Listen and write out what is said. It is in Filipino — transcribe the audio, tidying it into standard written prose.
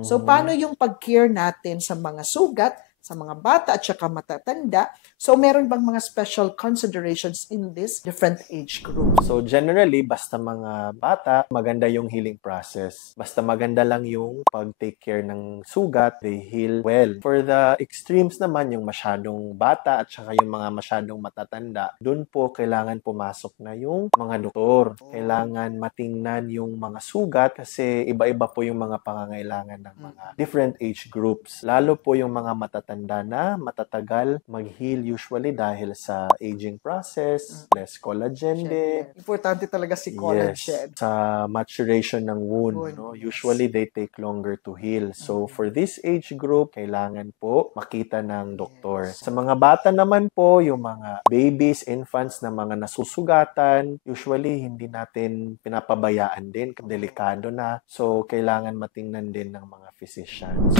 So, paano yung pag-care natin sa mga sugat, sa mga bata at saka matatanda? So, meron bang mga special considerations in this different age group? So generally, basta mga bata, maganda yung healing process. Basta maganda lang yung pag-take care ng sugat, they heal well. For the extremes naman, yung masyadong bata at saka yung mga masyadong matatanda, dun po kailangan pumasok na yung mga doktor. Kailangan matingnan yung mga sugat kasi iba-iba po yung mga pangangailangan ng mga different age groups. Lalo po yung mga matatanda na matatagal mag-heal usually dahil sa aging process, less collagen din. Importante talaga si collagen. Yes, sa maturation ng wound, no? Yes. Usually they take longer to heal. So for this age group, kailangan po makita ng doktor. Sa mga bata naman po, yung mga babies, infants na mga nasusugatan, usually hindi natin pinapabayaan din, delikado na. So kailangan matingnan din ng mga physicians.